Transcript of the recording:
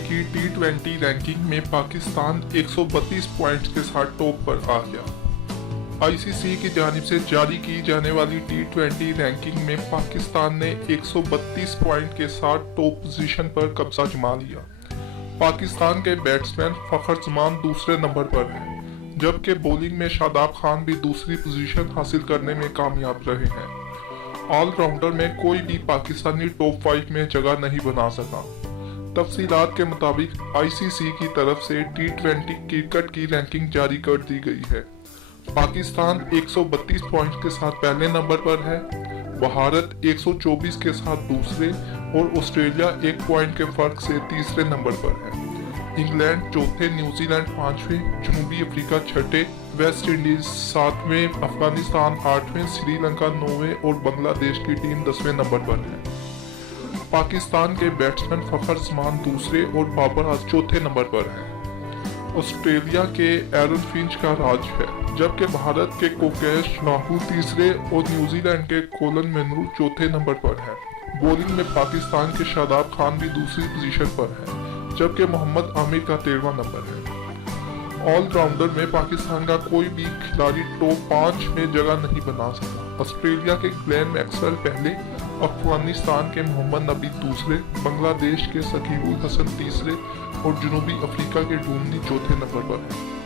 की टी20 रैंकिंग में पाकिस्तान 132 पॉइंट्स के साथ टॉप पर आ गया। आईसीसी की जानिब से जारी की जाने वाली टी20 रैंकिंग में पाकिस्तान ने 132 पॉइंट के साथ टॉप पोजीशन पर कब्जा जमा लिया। पाकिस्तान के बैट्समैन फखर जमान दूसरे नंबर पर हैं, जबकि बॉलिंग में शादाब खान भी दूसरी पोजीशन हासिल करने में कामयाब रहे हैं। ऑलराउंडर में कोई भी पाकिस्तानी टॉप 5 में जगह नहीं बना सका। तफसीलात के मुताबिक आईसीसी की तरफ से टी20 क्रिकेट की रैंकिंग जारी कर दी गई है। पाकिस्तान 132 पॉइंट के साथ पहले नंबर पर है, भारत 124 के साथ दूसरे और ऑस्ट्रेलिया 1 पॉइंट के फर्क से तीसरे नंबर पर है। इंग्लैंड चौथे, न्यूजीलैंड पांचवें, जनूबी अफ्रीका छठे, वेस्ट इंडीज सातवें, अफगानिस्तान आठवें, श्रीलंका नौवें और बांग्लादेश की टीम 10वें नंबर पर है। पाकिस्तान के बैट्समैन फखर जमान दूसरे और बाबर आजम चौथे नंबर पर हैं। ऑस्ट्रेलिया के एरन फिंच का राज है, जबकि भारत के कोकेश राहुल तीसरे और न्यूजीलैंड के कोलन मेनरू चौथे नंबर पर है। बॉलिंग में पाकिस्तान के शादाब खान भी दूसरी पोजीशन पर है, जबकि मोहम्मद आमिर का 13वां नंबर है। ऑलराउंडर में पाकिस्तान का कोई भी खिलाड़ी टॉप 5 में जगह नहीं बना सका। ऑस्ट्रेलिया के ग्लेन मैक्सवेल पहले, अफगानिस्तान के मोहम्मद नबी दूसरे, बांग्लादेश के शकीबुल हसन तीसरे और जनूबी अफ्रीका के डूमनी चौथे नंबर पर है।